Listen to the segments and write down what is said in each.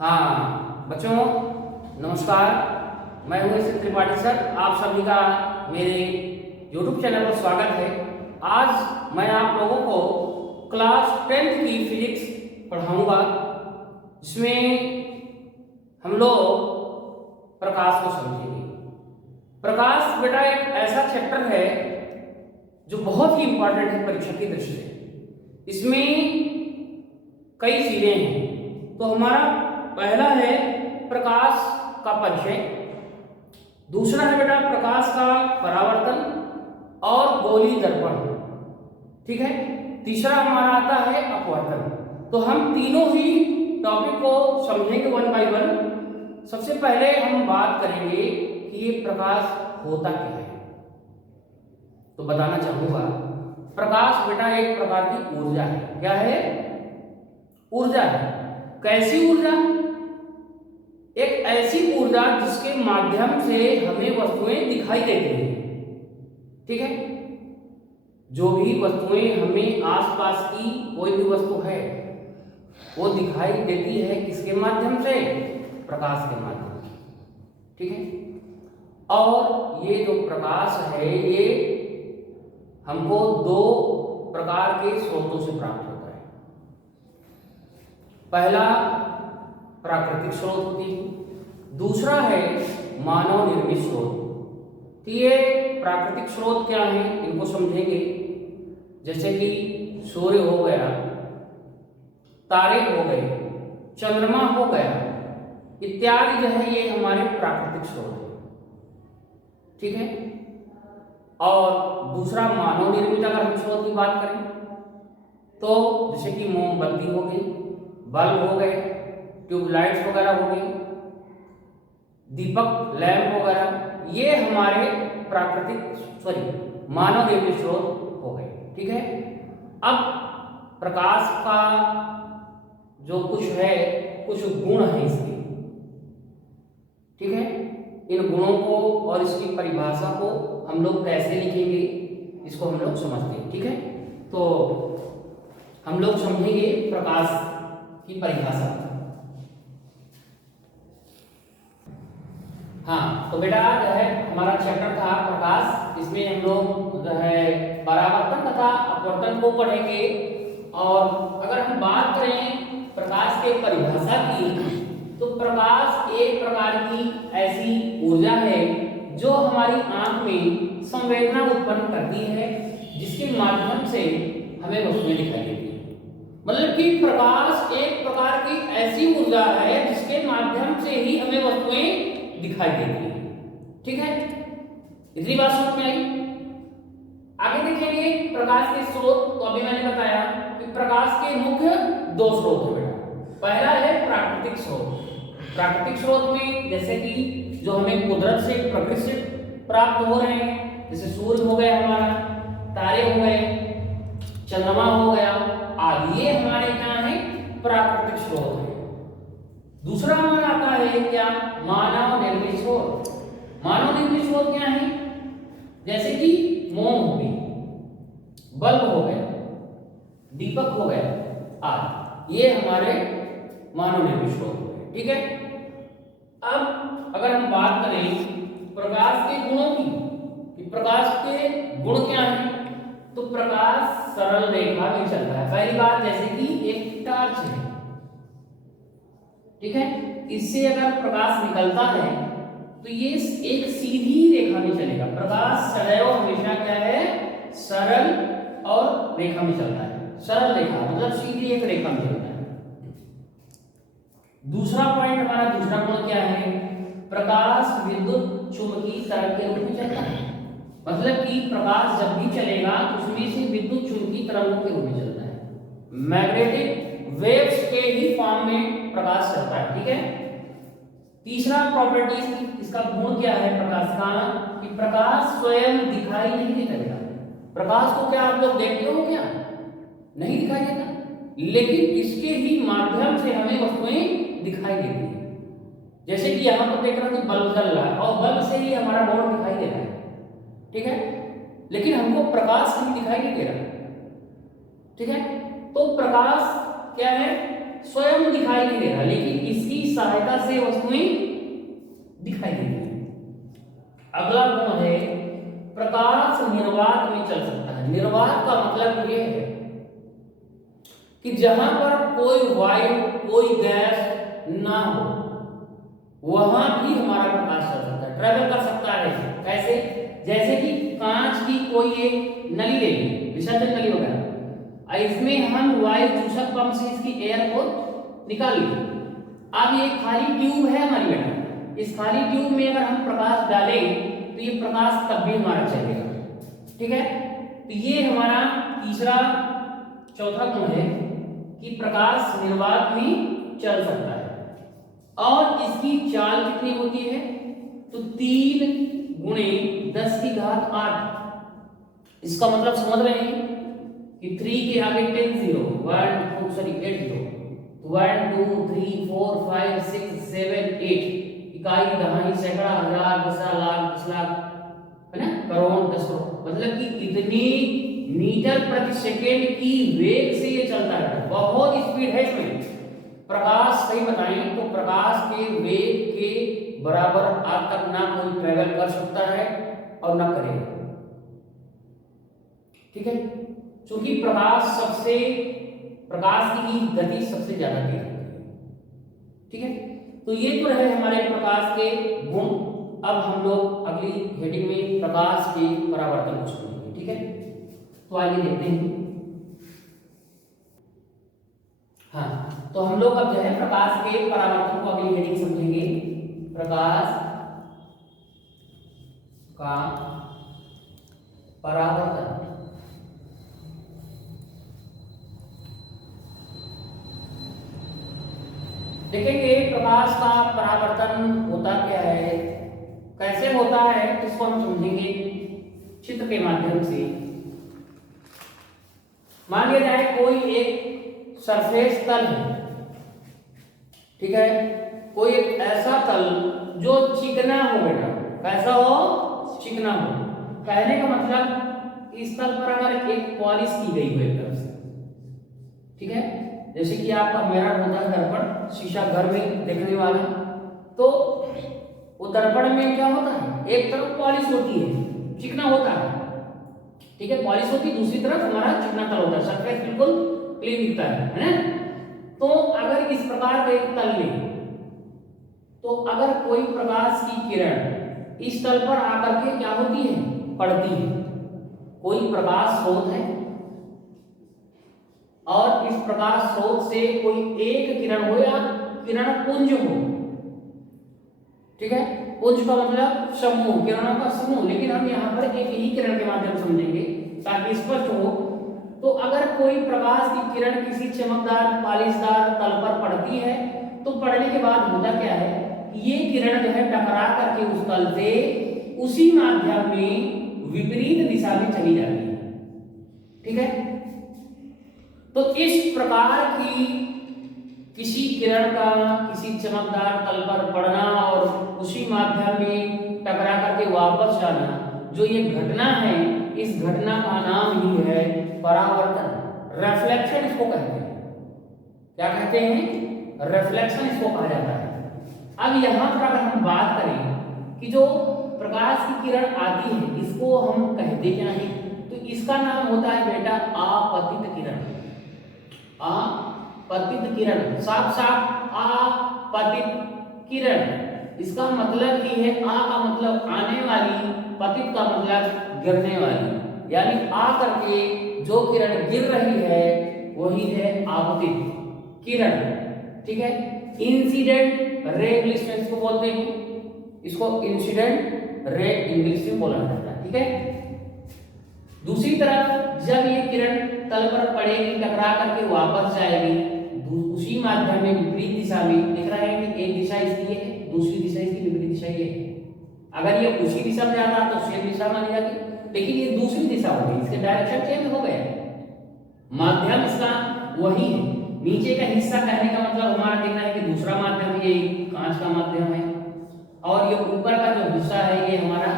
हाँ बच्चों, नमस्कार। मैं हूँ श्री त्रिपाठी सर। आप सभी का मेरे YouTube चैनल पर स्वागत है। आज मैं आप लोगों को क्लास 10th की फिजिक्स पढ़ाऊंगा, जिसमें हम लोग प्रकाश को समझेंगे। प्रकाश बेटा एक ऐसा चैप्टर है जो बहुत ही इंपॉर्टेंट है परीक्षा की दृष्टि से। इसमें कई चीजें हैं। तो हमारा पहला है प्रकाश का परिचय, दूसरा है बेटा प्रकाश का परावर्तन और गोलीय दर्पण, ठीक है। तीसरा हमारा आता है अपवर्तन। तो हम तीनों ही टॉपिक को समझेंगे वन बाय वन। सबसे पहले हम बात करेंगे कि ये प्रकाश होता क्या है। तो बताना चाहूंगा, प्रकाश बेटा एक प्रकार की ऊर्जा है। क्या है? ऊर्जा है। कैसी ऊर्जा? एक ऐसी ऊर्जा जिसके माध्यम से हमें वस्तुएं दिखाई देती हैं, ठीक है। जो भी वस्तुएं हमें आसपास की कोई भी वस्तु है वो दिखाई देती है किसके माध्यम से? प्रकाश के माध्यम से, ठीक है। और ये जो प्रकाश है ये हमको दो प्रकार के स्रोतों से प्राप्त होता है। पहला प्राकृतिक स्रोत होती है, दूसरा है मानव निर्मित स्रोत। तो ये प्राकृतिक स्रोत क्या है इनको समझेंगे। जैसे कि सूर्य हो गया, तारे हो गए, चंद्रमा हो गया, इत्यादि जो है ये हमारे प्राकृतिक स्रोत है, ठीक है। और दूसरा मानव निर्मित अगर हम स्रोत की बात करें तो जैसे कि मोमबत्ती हो गई, बल्ब हो गए, ट्यूबलाइट्स वगैरह हो गई, दीपक लैंप वगैरह, ये हमारे मानव निर्मित स्रोत हो गए, ठीक है। अब प्रकाश का जो कुछ है, कुछ गुण है इसके, ठीक है। इन गुणों को और इसकी परिभाषा को हम लोग कैसे लिखेंगे इसको हम लोग समझते हैं, ठीक है। तो हम लोग समझेंगे प्रकाश की परिभाषा। हाँ, तो बेटा जो है हमारा चैप्टर था प्रकाश। इसमें हम लोग जो है परावर्तन तथा अपवर्तन को पढ़ेंगे। और अगर हम बात करें प्रकाश के परिभाषा की, तो प्रकाश एक प्रकार की ऐसी ऊर्जा है जो हमारी आंख में संवेदना उत्पन्न करती है, जिसके माध्यम से हमें वस्तुएं दिखाई देती है। मतलब कि प्रकाश एक प्रकार की ऐसी ऊर्जा है जिसके माध्यम से ही हमें वस्तुएं दिखाई देती है, ठीक है। इतनी बात समझ में आई। आगे देखेंगे प्रकाश के स्रोत। तो अभी मैंने बताया कि प्रकाश के मुख्य दो स्रोत हैं बेटा। पहला है प्राकृतिक स्रोत। प्राकृतिक स्रोत में जैसे कि जो हमें कुदरत से, प्रकृति से प्राप्त हो रहे हैं, जैसे सूर्य हो गया हमारा, तारे हो गए, चंद्रमा हो गया आदि, ये हमारे क्या है? प्राकृतिक स्रोत है। दूसरा हमारा आता है क्या? मानव निर्मित स्रोत। मानव निर्मित स्रोत क्या है? जैसे कि मोम हो गई, बल्ब हो गया, दीपक हो गया आदि, ये हमारे मानव निर्मित स्रोत हो गए, ठीक है। अब अगर हम बात करें प्रकाश के गुणों की, कि प्रकाश के गुण क्या हैं, तो प्रकाश सरल रेखा में चलता है। पहली बात, जैसे कि एक टॉर्च है, ठीक है, इससे अगर प्रकाश निकलता है तो ये एक सीधी रेखा में चलेगा। प्रकाश सदैव हमेशा क्या है? सरल और रेखा में चलता है। सरल रेखा मतलब सीधी एक रेखा में चलता है। दूसरा पॉइंट हमारा, दूसरा गुण क्या है? प्रकाश विद्युत चुंबकीय तरंग के रूप में चलता है। मतलब कि प्रकाश जब भी चलेगा तो उसमें से विद्युत चुंबकीय तरंगों के रूप में चलता है। मैग्नेटिक वेव्स के ही फॉर्म में प्रकाश चलता है, ठीक है। तीसरा प्रॉपर्टी इसका गुण क्या है प्रकाश का? कि प्रकाश स्वयं दिखाई नहीं देता। प्रकाश को क्या आप लोग देखते हो क्या? नहीं दिखाई देता, लेकिन इसके ही माध्यम से हमें वस्तुएं दिखाई देती है। जैसे कि यहाँ पर देख रहे हो कि बल्ब जल रहा है और बल्ब से ही हमारा बोर्ड दिखाई दे रहा है, ठीक है, लेकिन हमको प्रकाश नहीं दिखाई नहीं दे रहा, ठीक है। तो प्रकाश क्या है? स्वयं दिखाई नहीं दे रहा, लेकिन इसकी सहायता से वस्तुएं दिखाई देती हैं। अगला गुण है प्रकाश निर्वात में चल सकता है। निर्वात का मतलब यह है कि जहां पर कोई वायु कोई गैस ना हो वहां भी हमारा प्रकाश चल सकता है, ट्रेवल कर सकता है। कैसे? जैसे कि कांच की कोई एक नली ले ली, विसर्जन नली वगैरह, इसमें हम वायु चूसक पंप से इसकी एयर को निकाल ली। अब ये खाली ट्यूब है हमारी बेटा, इस खाली ट्यूब में अगर हम प्रकाश डालें तो ये प्रकाश तब भी हमारा चलेगा। ठीक है, तो ये हमारा तीसरा चौथा गुण है कि प्रकाश निर्वात में चल सकता है। और इसकी चाल कितनी होती है? तो 3 गुणे 10 की घात 8। इसका मतलब समझ रहे हैं कि 3 के आगे 10 0 8 0 1 2 3 4 5 6 7 8 इकाई दहाई सैकड़ा हजार दशा लाख 10 लाख है ना, करोड़ 10 करोड़, मतलब कि इतनी मीटर प्रति सेकेंड की वेग से ये चलता है। बहुत स्पीड है इसमें। प्रकाश सही बताएं तो प्रकाश के वेग के बराबर आज तक ना कोई ट्रेवल कर सकता है और ना करेगा। ठीक है, क्योंकि प्रकाश की गति सबसे ज्यादा तेज होती है। ठीक है, तो ये तो रहे हमारे प्रकाश के गुण। अब हम लोग अगली हेडिंग में प्रकाश के परावर्तन को समझेंगे। ठीक है, तो आइए देखते हैं। हाँ, तो हम लोग अब जो है प्रकाश के परावर्तन को अगली हेडिंग समझेंगे। प्रकाश का परावर्तन। देखेंगे प्रकाश का परावर्तन होता क्या है, कैसे होता है, इसको हम समझेंगे चित्र के माध्यम से। मान लिया जाए कोई एक सरफेस तल है, ठीक है, कोई एक ऐसा तल जो चिकना हो बेटा, कैसा हो? चिकना हो। कहने का मतलब इस तल पर अगर एक पॉलिश की गई हो एक तरफ से, ठीक है, जैसे कि आपका मिरर होता है दर्पण, शीशा घर में देखने वाला, तो वो दर्पण में क्या होता है, एक तरफ पॉलिश होती है, चिकना होता है, ठीक है, पॉलिश होती है, दूसरी तरफ हमारा चिकना तल होता है, सरफेस बिल्कुल क्लीन दिखता है ना। तो अगर इस प्रकार का एक तल ले, तो अगर कोई प्रकाश की किरण इस तल पर आकर के क्या होती है, पड़ती है, कोई प्रकाश स्रोत है और इस प्रकाश स्रोत से कोई एक किरण हो या किरण पुंज हो, ठीक है, पुंज का मतलब समूह, किरणों का समूह, लेकिन हम यहाँ पर एक ही किरण के माध्यम समझेंगे ताकि स्पष्ट हो। तो अगर कोई प्रकाश की किरण किसी चमकदार पॉलिशदार तल पर पड़ती है, तो पड़ने के बाद होता क्या है, ये किरण जो है टकरा करके उस तल से उसी माध्यम में विपरीत दिशा में चली जाती है। ठीक है, तो इस प्रकार की किसी किरण का किसी चमकदार तल पर पड़ना और उसी माध्यम में टकरा करके वापस जाना, जो ये घटना है, इस घटना का नाम ही है परावर्तन, रिफ्लेक्शन इसको कहते हैं। क्या कहते हैं? रिफ्लेक्शन इसको कहा जाता है। अब यहाँ पर अगर हम बात करें कि जो प्रकाश की किरण आती है, इसको हम कहते क्या है, तो इसका नाम होता है बेटा आपतित किरण। आपतित किरण, साफ साफ आपतित किरण, इसका मतलब ही है, आ का मतलब आने वाली, पतित का मतलब गिरने वाली, यानी आ करके जो किरण गिर रही है वही है आपतित किरण। ठीक है, इंसिडेंट रे इंग्लिश में इसको बोलते हैं, इसको इंसिडेंट रे इंग्लिश में बोला जाता है। ठीक है, दूसरी तरफ जब ये किरण तल पर पड़ेगी, टकरा करके वापस जाएगी उसी माध्यम में विपरीत दिशा में, दिख रहा है कि एक दिशा इसकी है, दूसरी दिशा इसकी, विपरीत दिशा ये है। अगर ये उसी दिशा में जाता तो सेम दिशा मानी जाती, लेकिन ये दूसरी दिशा हो गई, इसके डायरेक्शन चेंज हो गया, माध्यम इसका वही है। नीचे का हिस्सा कहने का मतलब हमारा देखना है कि दूसरा माध्यम ये कांच का माध्यम है, और ये ऊपर का जो हिस्सा है ये हमारा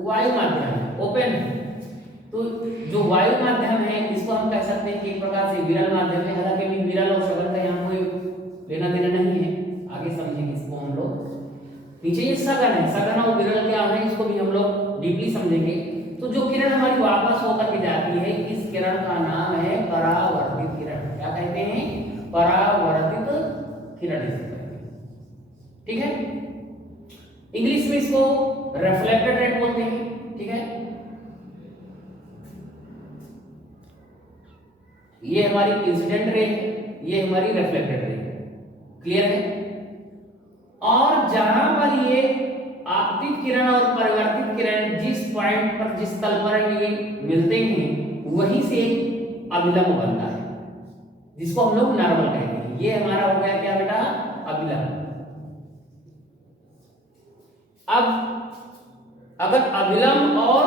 वायु माध्यम है, ओपन है। तो जो वायु माध्यम है इसको हम कह सकते हैं कि एक प्रकार से विरल माध्यम है, हालांकि विरल और सघन का यहाँ कोई लेना देना नहीं है, आगे समझेंगे इसको हम लोग। नीचे ये सघन है, सघन और विरल क्या है इसको भी हम लोग डीपली समझेंगे। तो जो किरण हमारी वापस होकर के जाती है, इस किरण का नाम है परावर्तित किरण। क्या कहते हैं? परावर्तित किरण। ठीक है, इंग्लिश में इसको रिफ्लेक्टेड रे बोलते हैं। ठीक है, ये हमारी इंसिडेंट रे है, ये हमारी रिफ्लेक्टेड रे है। क्लियर है? और जहां पर ये आपतित किरण और परावर्तित किरण जिस पॉइंट पर, जिस तल पर ये मिलते हैं, वहीं से अभिलंब बनता है, जिसको हम लोग नॉर्मल कहते हैं। ये हमारा हो गया क्या बेटा? अभिलंब। अब अगर अभिलंब और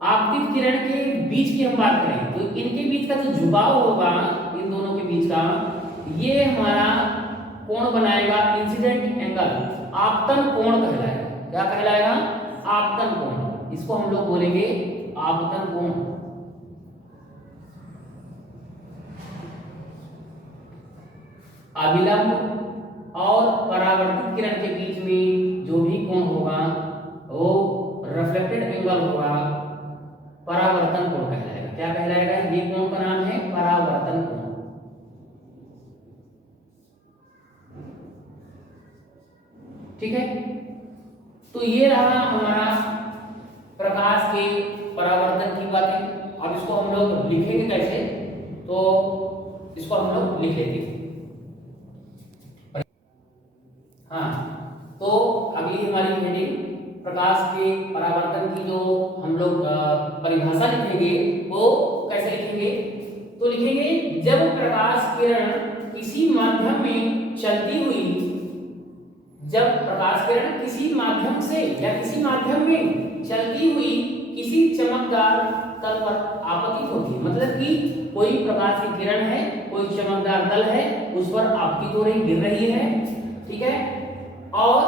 आपतित किरण के बीच की हम बात करें, तो इनके बीच का जो झुकाव होगा, इन दोनों के बीच का, ये हमारा कोण बनाएगा इंसिडेंट एंगल, आपतन कोण कहलाएगा। क्या कहलाएगा? आपतन कोण। इसको हम लोग बोलेंगे आपतन कोण। अभिलंब और परावर्तित किरण के बीच में जो भी कोण होगा वो रिफ्लेक्टेड एंगल होगा, परावर्तन कोण कहलाएगा। क्या कहलाएगा? ये कोण का नाम है परावर्तन कोण। ठीक है, तो ये रहा हमारा प्रकाश के परावर्तन की बातें। अब इसको हम लोग लिखेंगे कैसे, तो इसको हम लोग लिख लेते हैं। हाँ, तो अगली हमारी हेडिंग प्रकाश के परावर्तन की जो हम लोग परिभाषा लिखेंगे, वो कैसे लिखेंगे? तो लिखेंगे, जब प्रकाश किरण किसी माध्यम में चलती हुई, जब प्रकाश किरण किसी माध्यम से या किसी माध्यम में चलती हुई किसी चमकदार तल पर आपतित होती है, मतलब कि कोई प्रकाश की किरण है, कोई चमकदार तल है, उस पर आपतित हो रही, गिर रही है। ठीक है, और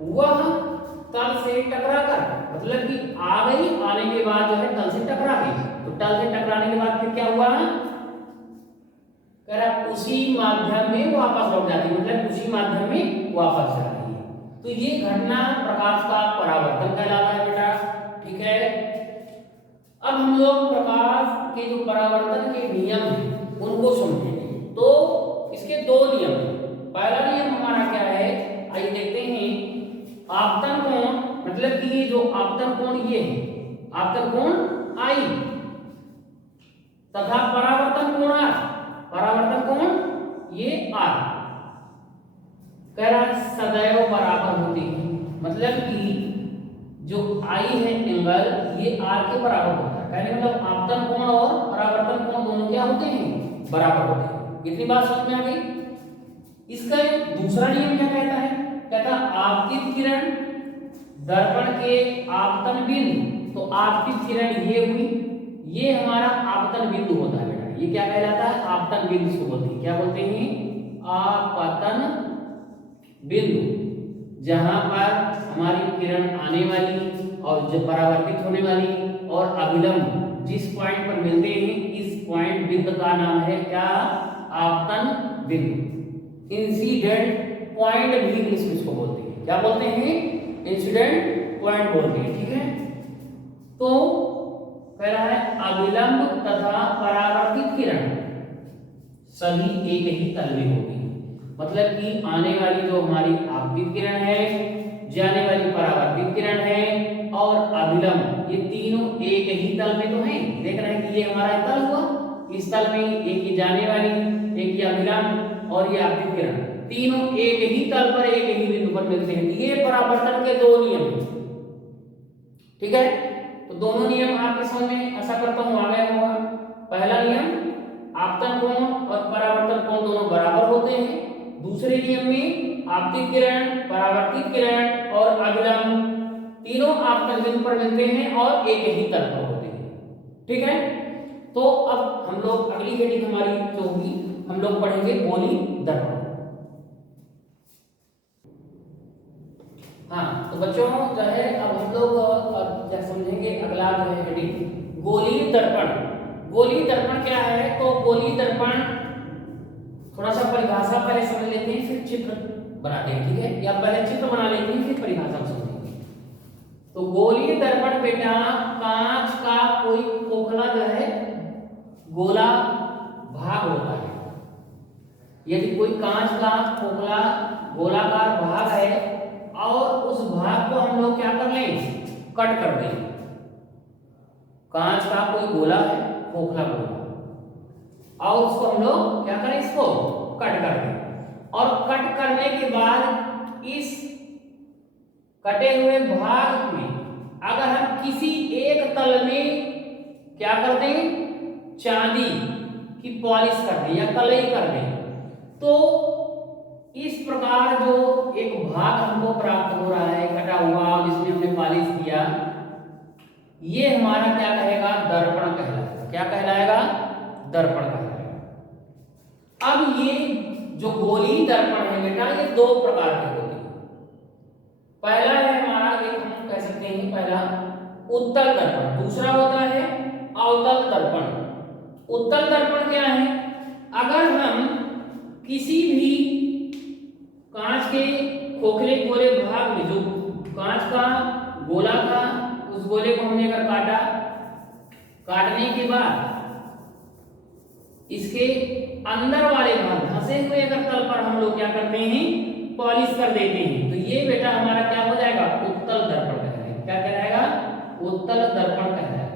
वह तल से टकराकर, मतलब कि आ गई, आने के बाद जो है तल से टकरा गई, तो तल से टकराने के बाद फिर क्या हुआ? कह रहा उसी माध्यम में वापस लौट जाती है, मतलब उसी माध्यम में वापस जा रही है। तो ये घटना प्रकाश का परावर्तन कहलाता है बेटा। ठीक है, अब हम लोग प्रकाश के जो परावर्तन के नियम हैं उनको समझेंगे। तो इसके दो नियम हैं। पहला नियम हमारा क्या है, आइए देखते हैं। आपतन कोण, मतलब कि ये जो आपतन कोण ये है, आपतन कोण आई, तथा परावर्तन कोण आर, परावर्तन कोण ये आर, कह रहा सदैव बराबर होती है। मतलब कि जो आई है एंगल, ये आर के बराबर होता है। कहने मतलब आपतन कोण और परावर्तन कोण दोनों क्या होते हैं? बराबर होते हैं। इतनी बात समझ में आ गई। इसका दूसरा नियम क्या कहता है? कहता आपतित किरण दर्पण के आपतन बिंदु, तो आपतित किरण ये हुई, ये हमारा आपतन बिंदु होता है बेटा। ये क्या कहलाता है? आपतन बिंदु इसको बोलते हैं। क्या बोलते हैं? आपतन बिंदु, जहां पर हमारी किरण आने वाली और जो परावर्तित होने वाली और अभिलंब जिस पॉइंट पर मिलते हैं, इस पॉइंट बिंदु का नाम है क्या? आपतन बिंदु। इंसिडेंट पॉइंट भी इंग्लिश में इसको बोलते हैं। क्या बोलते हैं? इंसिडेंट पॉइंट बोलते हैं। ठीक है, तो कह रहा है अभिलंब तथा परावर्तित किरण सभी एक ही तल में होगी। मतलब कि आने वाली जो हमारी आपतित किरण है, जाने वाली परावर्तित किरण है और अभिलंब, ये तीनों एक ही तल में तो हैं। देख रहे हैं कि ये हमारा तल हुआ, इस तल में एक ही जाने वाली, एक ही अभिलंब और ये आपतित किरण, तीनों एक ही तल पर एक ही बिंदु पर मिलते हैं। ये परावर्तन के दो नियम हैं। ठीक है, तो दोनों नियम आपके समझ में, आशा करता हूं आ गया होगा। पहला नियम, आपतन कोण और परावर्तन कोण दोनों बराबर होते हैं। दूसरे नियम में आपतित किरण, परावर्तित किरण और अभिलंब तीनों आपतन बिंदु पर मिलते हैं और एक ही तल पर होते हैं। ठीक है, तो अब हम लोग अगली हेडिंग हमारी जो होगी, हम लोग पढ़ेंगे गोली दर्पण। हाँ, तो बच्चों जो है अब हम लोग क्या समझेंगे, अगला जो है हेडिंग गोली दर्पण। गोली दर्पण क्या है? तो गोली दर्पण थोड़ा सा परिभाषा पहले समझ लेते हैं, फिर चित्र बनाते हैं, ठीक है? या पहले चित्र बना लेते हैं, फिर परिभाषा समझेंगे। तो गोलीय दर्पण बेटा कांच का कोई खोखला जो है गोला भाग होता है। यदि कोई कांच का खोखला गोलाकार भाग है और उस भाग को हम लोग क्या कर लें, कट कर दें। कांच का कोई गोला है, खोखला गोला, और उसको हम लोग क्या करें, इसको कट कर दें। और कट करने के बाद इस कटे हुए भाग में अगर हम किसी एक तल में क्या कर दें, चांदी की पॉलिश कर दें या कलई कर दें, तो इस प्रकार जो एक भाग हमको प्राप्त हो रहा है कटा हुआ, जिसमें हमने पॉलिश किया, ये हमारा क्या कहेगा, दर्पण कहलाएगा। क्या कहलाएगा, दर्पण कहलाएगा। अब ये जो गोलीय दर्पण है बेटा, ये दो प्रकार के होते हैं। पहला है हमारा, एक हम कह सकते हैं पहला उत्तल दर्पण, दूसरा होता है अवतल दर्पण। उत्तल दर्पण क्या है, अगर हम किसी भी कांच के खोखले गोले भाग में, जो कांच का गोला था, उस गोले को हमने अगर काटा, काटने के बाद इसके अंदर वाले भाग धंसे हुए अगर तल पर हम लोग क्या करते हैं, पॉलिश कर देते हैं, तो ये बेटा हमारा क्या हो जाएगा, उत्तल दर्पण कहलाएगा। क्या कहलाएगा, उत्तल दर्पण कहलाएगा।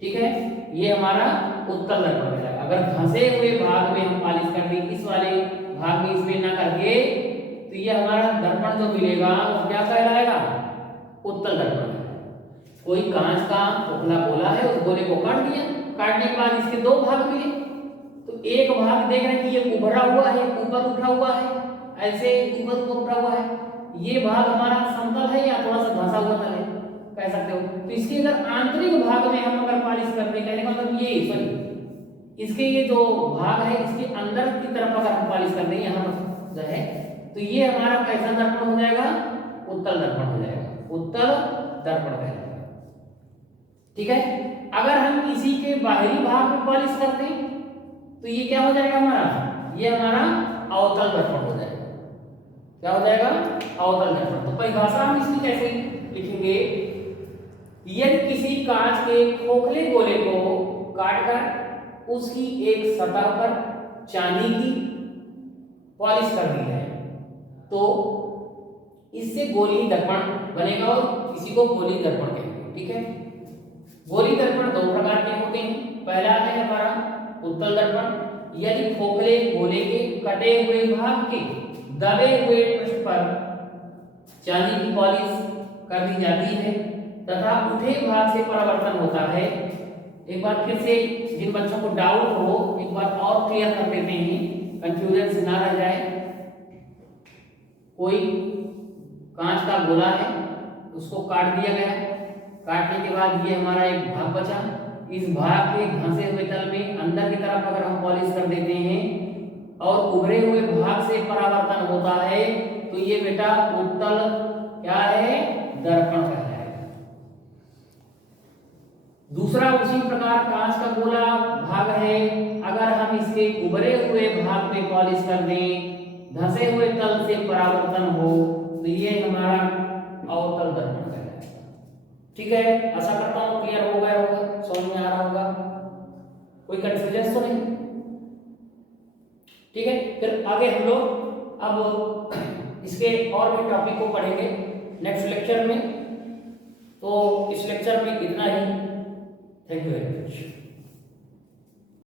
ठीक है, ये हमारा उत्तल दर्पण कहलाएगा। अगर धंसे हुए भाग में हम पॉलिश कर दें, इस वाले भाग में इसमें ना करके, तो ये हमारा दर्पण जो मिलेगा वो क्या कहलाएगा, उत्तल दर्पण। कोई कांच का खोखला गोला है, उस गोले को काट दिया, काटने के बाद इसके दो भाग मिले, तो एक भाग देख रहे हैं कि ये उभरा हुआ है, ऊपर उठा हुआ है, ऐसे ऊपर ऊपर उठा हुआ है, ये भाग हमारा समतल है या थोड़ा सा धंसा हुआ तल है, कह सकते हो। तो इसके अगर आंतरिक भाग में हम अगर पॉलिश करते, कहने का मतलब ये सॉरी, इसके ये जो भाग है, इसके अंदर की तरफ अगर हम पॉलिश करते हैं यहाँ जो है, तो ये हमारा कैसा दर्पण हो जाएगा, उत्तल दर्पण हो जाएगा, उत्तल दर्पण कहलाएगा। ठीक है, अगर हम इसी के बाहरी भाग में पॉलिश करते हैं, तो ये क्या हो जाएगा हमारा, ये हमारा अवतल दर्पण हो जाएगा। क्या हो जाएगा, अवतल दर्पण। तो परिभाषा हम इसकी कैसे लिखेंगे, यदि किसी कांच के खोखले गोले को काटकर उसकी एक सतह पर चांदी की पॉलिश कर दी है, तो इससे गोलीय दर्पण बनेगा और इसी को गोलीय दर्पण कहेंगे। ठीक है, गोलीय दर्पण दो प्रकार के होते हैं। पहला है हमारा उत्तल दर्पण, यदि खोखले गोले के कटे हुए भाग के दबे हुए पृष्ठ पर चांदी की पॉलिश कर दी जाती है तथा उठे भाग से परावर्तन होता है। एक बार फिर से जिन बच्चों को डाउट हो, एक बार और क्लियर कर देते हैं, कंफ्यूजन से ना रह जाए। कोई कांच का गोला है, उसको काट दिया गया, काटने के बाद ये हमारा एक भाग बचा, इस भाग के धंसे हुए तल में अंदर की तरफ अगर हम पॉलिश कर देते हैं और उभरे हुए भाग से परावर्तन होता है, तो ये बेटा उत्तल क्या है, दर्पण कहलाएगा। दूसरा उसी प्रकार कांच का गोला भाग है, अगर हम इसके उभरे हुए भाग में पॉलिश कर दें, धंसे हुए तल से परावर्तन हो, तो ये हमारा अवतल दर्पण कहलाएगा। ठीक है, आशा करता हूं क्लियर हो गया होगा, समझ में आ रहा होगा, कोई कंफ्यूजन तो नहीं। ठीक है, फिर आगे हम लोग अब इसके और भी टॉपिक को पढ़ेंगे नेक्स्ट लेक्चर में। तो इस लेक्चर में इतना ही। Thank you very much.